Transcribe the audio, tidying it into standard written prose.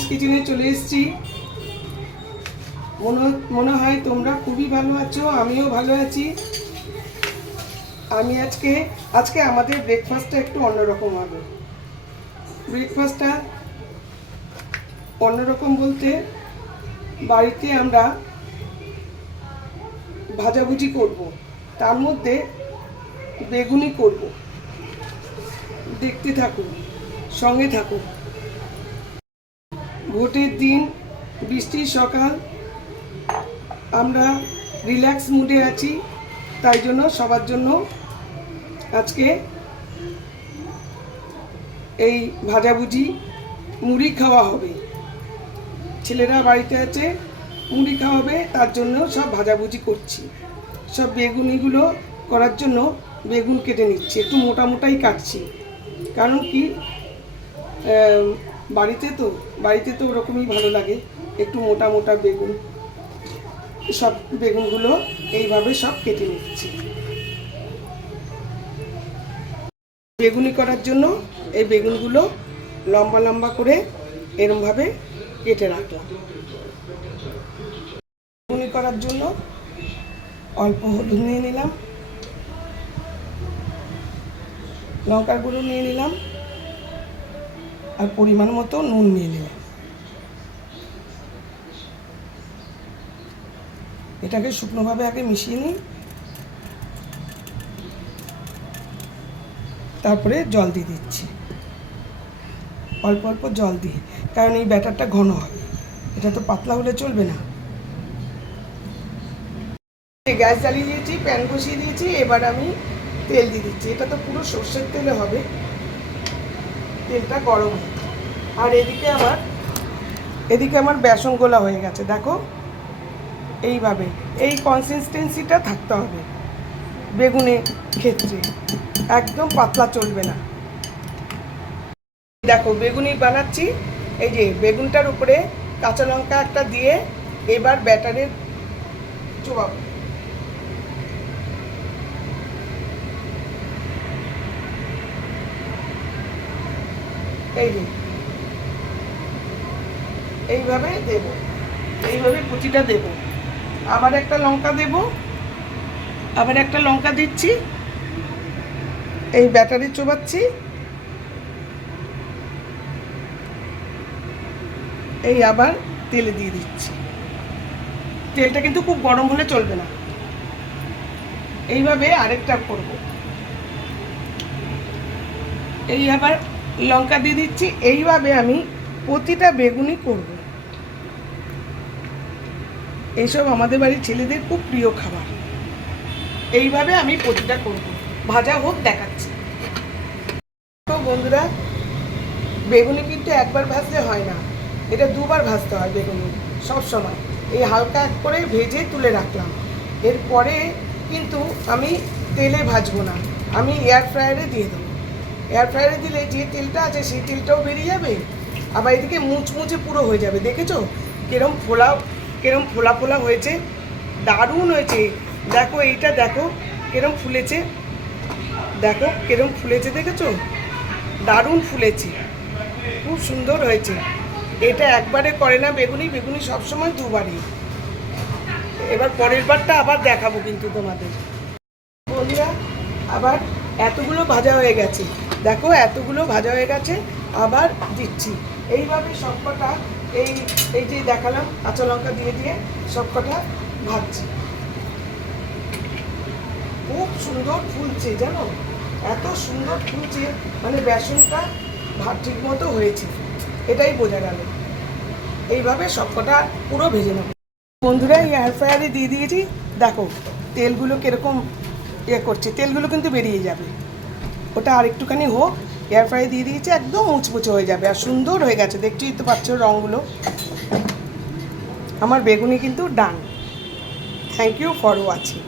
মনিস কিচেনে চলে এসেছি। মনে হয় তোমরা খুবই ভালো আছো, আমিও ভালো আছি। আমি আজকে আমাদের ব্রেকফাস্টটা একটু অন্যরকম হবে। ব্রেকফাস্টটা অন্যরকম বলতে বাড়িতে আমরা ভাজাভুজি করব, তার মধ্যে বেগুনি করব। দেখতে থাকুন, সঙ্গে থাকুন। ভোটের দিন, বৃষ্টির সকাল, আমরা রিল্যাক্স মুডে আছি, তাই জন্য সবার জন্য আজকে এই ভাজাভুজি মুড়ি খাওয়া হবে। ছেলেরা বাড়িতে আছে, মুড়ি খাওয়াবে, তার জন্য সব ভাজাভুজি করছি। সব বেগুনিগুলো করার জন্য বেগুন কেটে নিচ্ছি, একটু মোটা মোটাই কাটছি। কারণ কি, বাড়িতে তো ওরকমই ভালো লাগে, একটু মোটা মোটা বেগুন। সব বেগুনগুলো এইভাবে সব কেটে নিচ্ছি। বেগুনি করার জন্য এই বেগুনগুলো লম্বা লম্বা করে এরমভাবে কেটে রাখলাম। বেগুনি করার জন্য অল্প হলুদ নিয়ে নিলাম, লঙ্কার গুঁড়ো নিয়ে নিলাম, আর পরিমাণ মতো নুন নিয়ে নিলাম। এটাকে শুকনোভাবে আগে মিশিয়ে নিই, তারপরে জল দিয়ে দিচ্ছি, অল্প অল্প জল দিয়ে, কারণ এই ব্যাটারটা ঘন হবে, এটা তো পাতলা হলে চলবে না। গ্যাস জ্বালিয়ে দিয়েছি, প্যান বসিয়ে দিয়েছি, এবার আমি তেল দিয়ে দিচ্ছি। এটা তো পুরো সর্ষের তেলে হবে, তেলটা গরম। আর এদিকে আমার বেসন গোলা হয়ে গেছে, দেখো এইভাবে, এই কনসিস্টেন্সিটা থাকতে হবে বেগুনের ক্ষেত্রে, একদম পাতলা চলবে না। দেখো বেগুনি বানাচ্ছি, এই যে বেগুনটার উপরে কাঁচা লঙ্কা একটা দিয়ে এবার ব্যাটারে চোবাবো। এই যে এইভাবে দেব, এইভাবে কুচিটা দেব। আবার একটা লঙ্কা দেব, আবার একটা লঙ্কা দিচ্ছি, এই ব্যাটারে চোবাচ্ছি। এই আবার তেলে দিয়ে দিচ্ছি। তেলটা কিন্তু খুব গরম হলে চলবে না। এইভাবে আরেকটা করব, এই আবার লঙ্কা দিয়ে দিচ্ছি। এইভাবে আমি প্রতিটা বেগুনি করব। এইসব আমাদের বাড়ির ছেলেদের খুব প্রিয় খাবার। এইভাবে আমি প্রতিটা করব, ভাজা হোক দেখাচ্ছি। তো বন্ধুরা, বেগুনি কিন্তু একবার ভাজলে হয় না, এটা দুবার ভাজতে হয় বেগুনি সব সময়। এই হালকা করে ভেজে তুলে রাখলাম, এরপরে কিন্তু আমি তেলে ভাজবো না, আমি এয়ার ফ্রায়ারে দিয়ে দেবো। এয়ার ফ্রায়ারে দিলে যে তেলটা আছে সেই তেলটাও বেরিয়ে যাবে, আবার এদিকে মুচমুচে পুরো হয়ে যাবে। দেখেছো কিরম ফোলা ফোলা হয়েছে, দারুণ হয়েছে। দেখো এইটা দেখো কিরম ফুলেছে, দেখো কিরম ফুলেছে, দেখেছো দারুণ ফুলেছে, খুব সুন্দর হয়েছে। এটা একবারে করে না বেগুনি সবসময় দুবারই। এবার পরের বারটা আবার দেখাবো কিন্তু তোমাদের। বন্ধুরা, আবার এতগুলো ভাজা হয়ে গেছে, দেখো এতগুলো ভাজা হয়ে গেছে, আবার দিচ্ছি। এইভাবে সবকটা এই যে দেখালাম কাঁচা লঙ্কা দিয়ে দিয়ে সবকটা ভাজছি। খুব সুন্দর ফুলছে, জানো এত সুন্দর ফুলছে, মানে বেসনটা ঠিক মতো হয়েছে, এটাই বোঝা গেল। এইভাবে সবকটা পুরো ভেজে নেব। বন্ধুরা, এই এয়ার ফ্রায়ারে দিয়ে দিয়েছি, দেখো তেলগুলো কীরকম করছে, তেলগুলো কিন্তু বেরিয়ে যাবে। ওটা আর একটুখানি হোক, এয়ার ফ্রায়ারে দিয়ে দিয়েছি, একদম মুচমুচে হয়ে যাবে, আর সুন্দর হয়ে গেছে, দেখতেই তো পাচ্ছ রঙগুলো। আমার বেগুনি কিন্তু ডান। Thank you for watching.